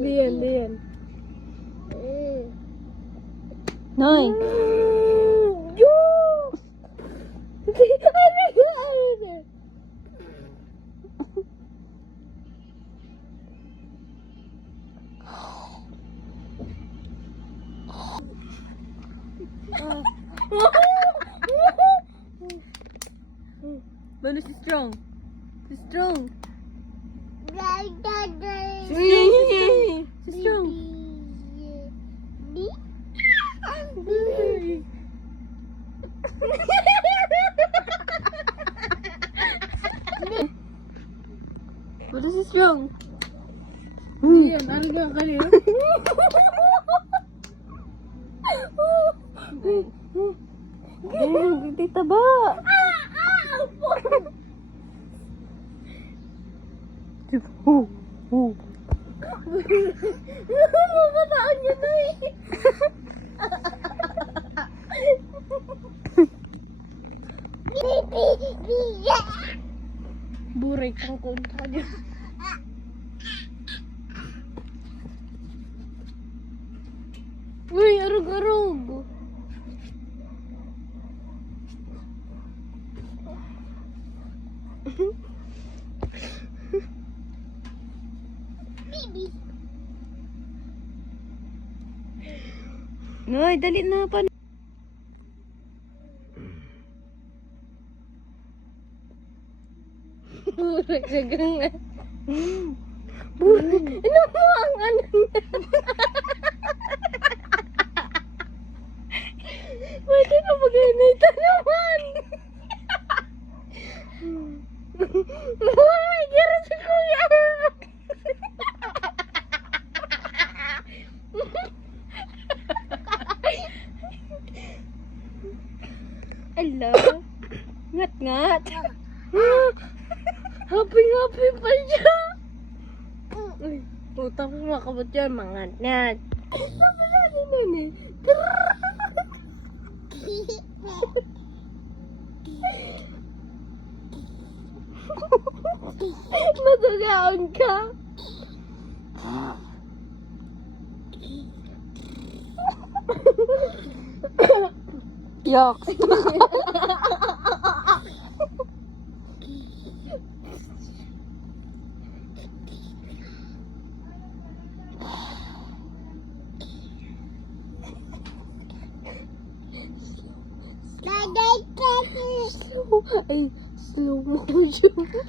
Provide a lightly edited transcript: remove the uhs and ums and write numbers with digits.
Diyan. Noy. Baru si strong. Si strong. Si strong. Baru si strong. Diyan, ano ba kanina? Tita ba? Mabataan niya na eh. Buray kang kontra niya. Uy, arog-arog. Noy, dali na pa. Buray ka nga. Buray. Ano mo ang ano niya? Pwede na mag-inita naman. Buray, gira si kuya. Hello. Ngat-ngat. Happy pa siya. Uy, tapos makabot yan, mangat-ngat. Sabi natin nun eh. Natugaon ka. Yuck. Ay, slow motion.